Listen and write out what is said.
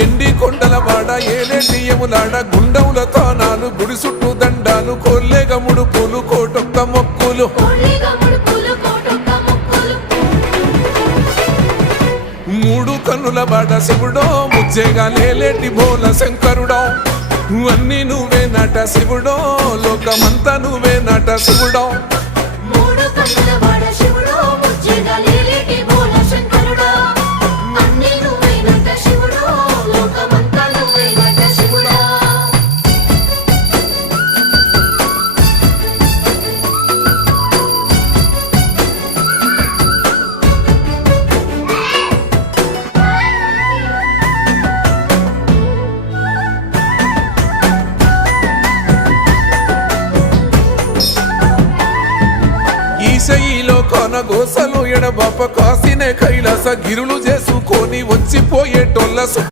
ఎండి కొండల వాడ ఏలేటియములాడ గుండముల తానాలు గుడి చుట్టూ దండాలు కోల్లేగ ముడుపులు కోటొక్క మొక్కులు మూడు కన్నుల వాడ శివుడో ముజ్జేగా లేలేటి బోల శంకరుడో అన్నీ నువ్వే నట శివుడో లోకమంతా నువ్వే నట శివుడో ఈశయిలో కొనగోసలు ఎడబాప కాసినే కైలాస గిరులు చేసుకొని వచ్చిపోయేటోళ్ళ